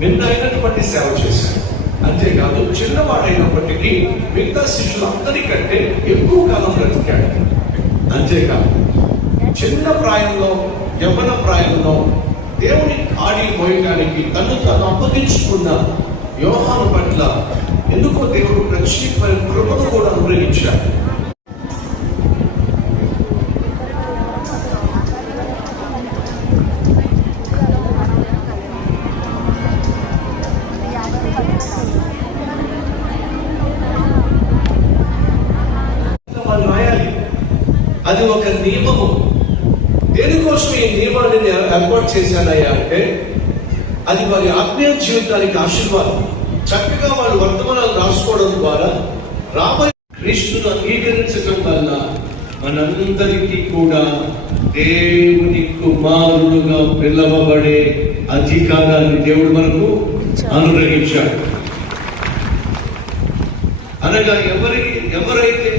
నిన్నైనటువంటి సేవ చేశాడు. అంతేకాదు చిన్నవాడైనప్పటికీ మిగతా శిష్యులందరికంటే ఎక్కువ కాలం బ్రతికాడు. అంతేకాదు చిన్న ప్రాయంలో యవ్వన ప్రాయంలో దేవుని ఆడి పోయడానికి తను అప్పగించుకున్న యోహాను పట్ల ఎందుకో దేవుడు ప్రత్యేకమైన కృపను కూడా అనుగ్రహించాడు. అది ఒక నియమము. దేనికోసం ఈ నియమాన్ని ఏర్పాటు చేశానయ్యా అంటే అది వారి ఆత్మీయ జీవితానికి ఆశీర్వాదం. చక్కగా వాళ్ళు వర్తమానాలు రాసుకోవడం ద్వారా రాబోయే క్రీస్తును అంగీకరించడం వల్ల మనందరికీ కూడా దేవుని కుమారులుగా పిలవబడే అధికారాన్ని దేవుడు మనకు అనుగ్రహించాడు. అనగా ఎవరైతే